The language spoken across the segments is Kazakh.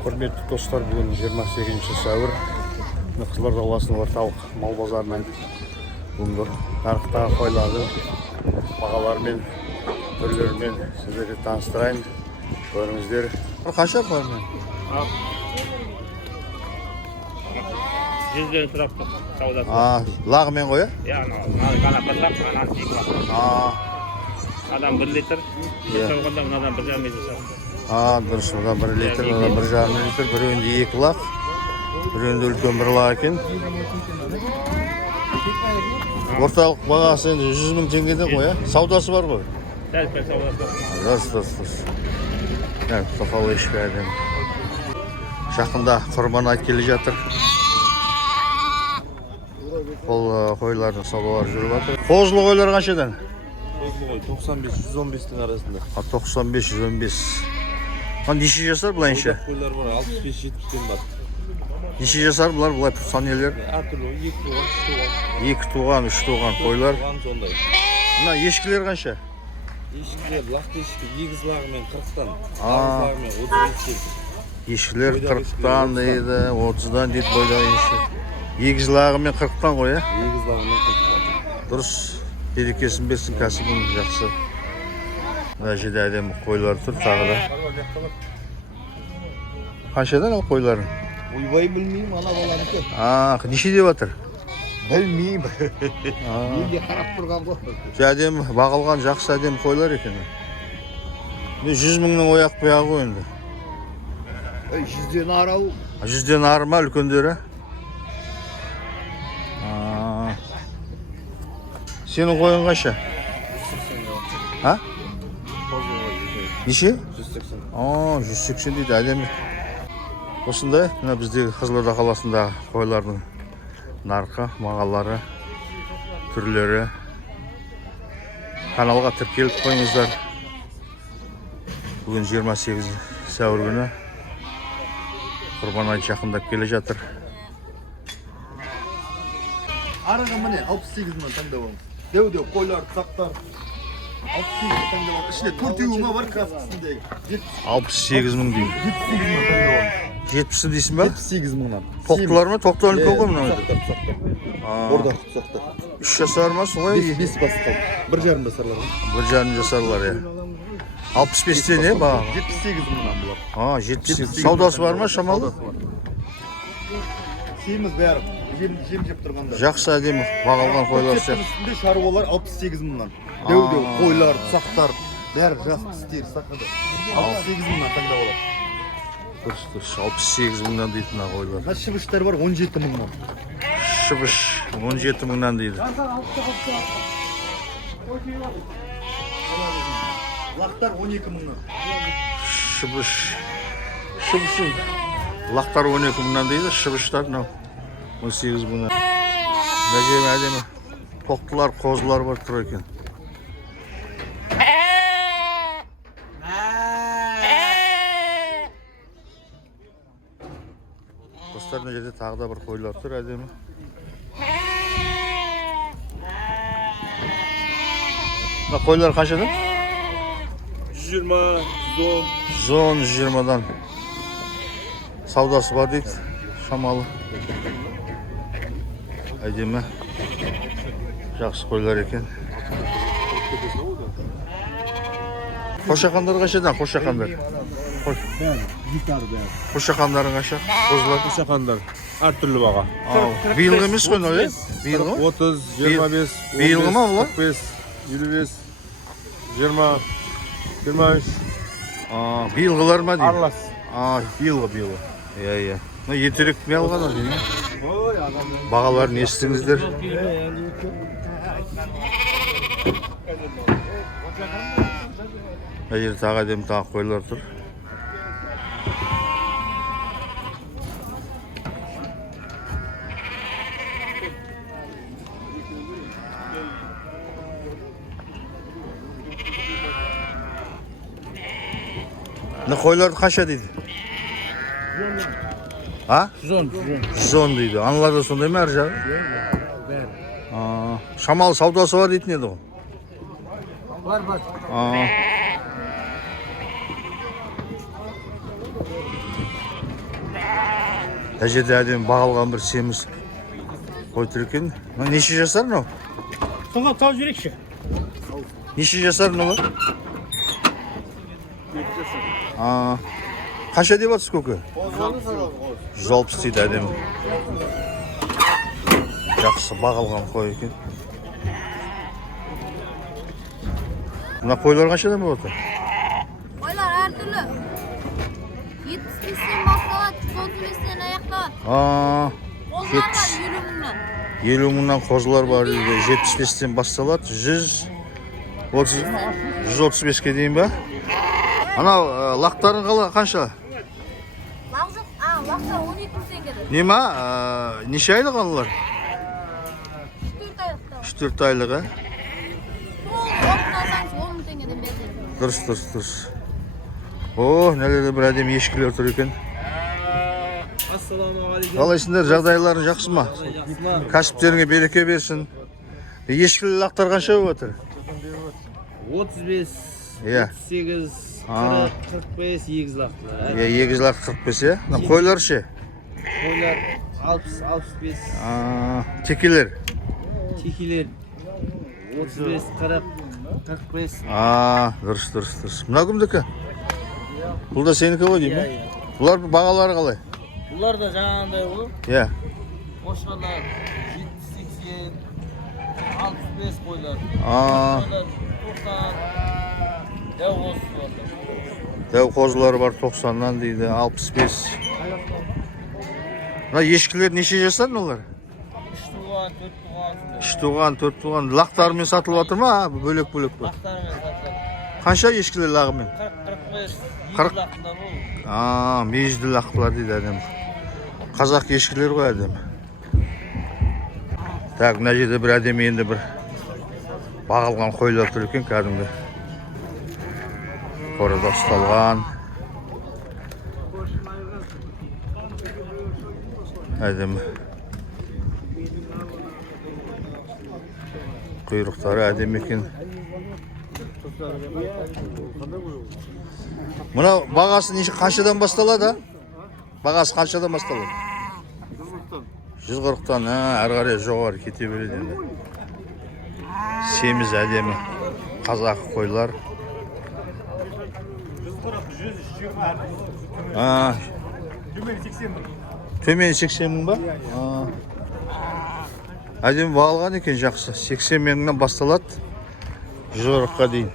Құрметті достар, бүгін 28 сәуір Қызылорда облысының орталық мал базарынан бүгінгі нарықтағы қойларды бағаларымен, түрлерімен сіздерге таныстырайын. Көріңіздер. Қанша қоймен? 100 тұрақты саудасы. Лағымен қоя? Ғана патрақ, адам 1 литр, сауғанда мынадан 1,5 литр. Дұрыс, одан 1 литр, одан 1,5 литр, біреуінде 2 лақ, біреуінде үлкен 1 лақ екен. Орталық бағасы енді 100.000 теңгеден қоя. Саудасы бар ғой? Дәл саудасы. Дұрыс. Тоқал ешкі әдем. Жақында құрбан айт келе жатыр. Бұл қойлардың саудалары жүріп жатыр. Қозылы қойлар қаншадан? Қозылы қой 95-115-тің арасында. 95-115. Неше жасар бұлайынша? Қойлар бар 65-70-тен бар. Неше жасар бұлар, бұлай санелер? Әртүрлі 2 туған, 3 туған. 2 туған, 3 туған қойлар. Сондай. Мына ешкілер қанша? Ешкілер лақты ешкі 2 лағымен 40-тан, 6 лағымен 35-тен. Ешкілер 40-тан дейді, 30-дан дейді бойдағы ешкі. 2 лағымен 40-тан ғой, 2 лағымен 40-тан. Дұрыс, берекесін берсін, кәсібің жақсы. Мына жерде әдемі қойлар тұр, тағы да. Қаншадан ал қойларын? Ойбай білмеймін, ана баланыкі. Неше деп жатыр? Білмеймін. Елде қарап тұрған ғой. Әдемі, бағалған жақсы әдемі қойлар екен. 100.000-нің ояқ бұяғы ғой енді. 100-ден арау. 100-ден ары ма үлкендері? Сенің қойың қанша? 180. Неше? 180. 180 дейді, әдемі. Осындай, біздегі Қызылорда қаласындағы қойлардың нарқы, мағалары, түрлері. Каналға тіркеліп қойыңыздар. Бүгін 28 сәуір күні. Құрбан айт жақындап келе жатыр. Арығы міне 68-мен таңдап алыңыз. Деу қойлар, сақтар. 68-мен таңдап алыңыз. Ішінде 4-еуіңе бар краскасындегі. 68.000 дейін. 78-мен таңдап алыңыз. 70 дейсің ба? 78-мыңнан. Тоқтылар ма? Тоқтылар үлкен ғой мына? Сақтар. Орда құтсақтар. 3 жасар ма солай? 5 басқа. 1,5 жасарлар. 1,5 жасарлар, 65-тен баға? 78-мыңнан бұлар. 78. Саудасы бар ма шамалы? Сейміз бәрі. Жем жеп тұрғанда. Жақсы әдемі бағалған қойлар сияқты. Үстінде шаруалар 68-мыңнан. Деу қойлар, сақтар, бәрі жас пістер сақады. 68-мыңнан таңдап алады. Дұрыс, 68.000-нан дейді мына қойлар. Мына шыбыштар бар 17-мыңнан. Шыбыш 17.000-нан дейді. Лақтар 12-мыңнан. Шыбышы. Лақтар 12.000-нан дейді, шыбыштар 18.000-нан. Әдемі. Тоқтылар, қозылар бар тұр екен. Достарына жерде тағы да бір қойлар тұр әдемі. Қойлар қаншадан? 120, 110-120-дан. Саудасы бар дейді, шамалы. Әдемі. Жақсы қойлар екен. Қошақандар қаншадан? Қошақандар. Қошақандарын қанша? Қошақандар әртүрлі баға. Биылғы емес қой, не? Биылғы? 30, 25, биылғы ма бұл? 45, 55, 20, 23. Биылғылар ма деймін? Аралас. Биылғы. Иә. Етерек не алған деймін? Бағаларын естіңіздер. Әйер тағы әдемі тағы қойлар тұр. Қойларды қанша дейді? 110 дейді. Аналар да сондай ма әр жағы? Шамалы саудасы бар дейтін еді ғой. Var. Мына жерде әдемі бағалған бір семіз қой тұр екен. Мына неше жасар мынау? Соңға тауып жіберейікші. Неше жасар мыналар? Қанша деп жатсыз көке? 160 дейді әдемі. Жақсы бағалған қой екен. Мына қойлар қаншадан болып отыр? Қойлар әртүрлі. 75-тен басталады, 135-тен аяқталады. Қозылар бар 50 мыңнан. 50 мыңнан қозылар бар дейді. 75-тен басталады, 135-ке дейін ба? Анау лақтарын қанша? Лақ жоқ, лақтар 12 мың теңгеден. Нема? Неше айлық аналар? 4 айлықта. 3-4 айлық, ә? Алсаңыз 10 мың теңгеден береді. Дұрыс. О, нәлелі бір әдемі ешкілер тұр екен. Ассалаумағалейкум. Қалайсыңдар, жағдайларың жақсы ма? Кәсіптеріңе береке берсін. Ешкілі лақтар қанша болып отыр? 35, Иә. 38, 40, 45, егіз лақтылар. Егіз лақ 45, е? Қойлар ше? Қойлар 60, 65, Текелер? текелер 35, 40, 45. Дұрыс. Мына кімдікі? Бұл да сенікі ғой дейм, е? Бұлар бағалары қалай? Бұлар да жаңағындай ғой. Иә. Қошқарлар 70, 80, 65 қойлар. Қойлар 90, дәу қозы бар. Дәу қозылары бар 90-нан дейді, 65. Мына ешкілер неше жасар олар? 3 туған, 4 туған. 3 туған, 4 туған. Лақтарымен сатылып жатыр ма? Бөлек ба? Лақтарымен сатылады. Қанша ешкілер лағымен? 40-45, 40. лақтылар ғой. Мейізді лақтылар дейді әдемі. Қазақ ешкілер ғой әдемі. Так, мына жерде бір әдемі енді бір бағалған қойлар тұр екен кәдімгі. Қорада ұсталған. Әдемі. Құйрықтары әдемі екен. Мына бағасы қаншадан басталады? Бағасы қаншадан басталады? 140-тан, әрі қарай жоғары кете береді енді. Семіз әдемі қазақ қойлар. 140, Төмен 80 мың ба? Әдемі бағалған екен жақсы. 80 мыңнан басталады 140-қа дейін.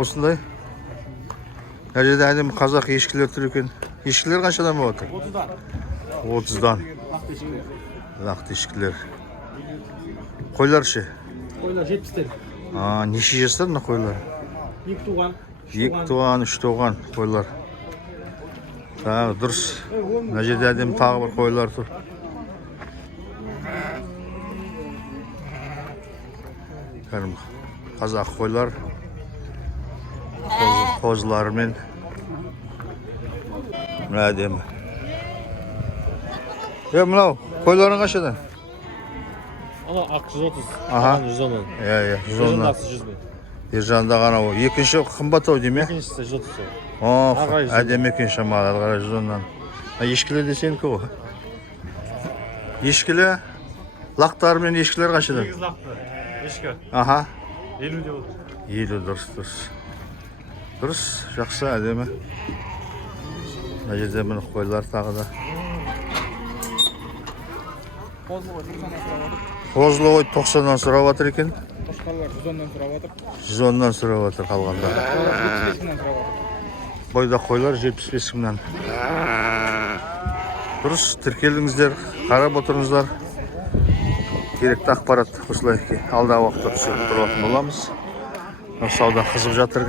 Осындай. Әр жерде әдемі қазақ ешкілер тұр екен. Ешкілер қаншадан болып отыр? 30-дан. Лақты ешкілер. Қойлар ше? Қойлар 70-тен. Неше жастар мына қойлар? 2 туған. 2 туған, 3 туған қойлар. Дұрыс. Мына жерде әдемі тағы бір қойлар тұр. Қазақ қойлар. Қозыларымен. Мына әдемі. Мынау, қойларын қаншадан? Ана ақ 130, Аха. 110. Иә, 110-нан. 100 мың. Ержанда ғана ол. Екінші қымбаттау дейм, е? Екіншісі 130. Әдемі екен шамалы, алғара 110-нан. Ешкілер де сенікі ғой. Ешкілі, лақтары мен ешкілер қаншадан? 8 лақты, ешкі. 50 деп отыр. 50, дұрыс. Дұрыс, жақсы, әдемі. Мына жерде міне қойлар тағы да. Қозылы қой 90-нан сұрап жатыр екен. Қошқарлар 110-нан сұрап жатыр. 110-нан сұрап жатыр қалғанда. 75-нан сұрап жатыр. Бойда қойлар 75 мыңнан. Дұрыс, тіркелдіңіздер, қарап отырыңыздар. Керекті ақпарат осылай алдағы уақытта түсіріп тұратын боламыз. Сауда қызып жатыр.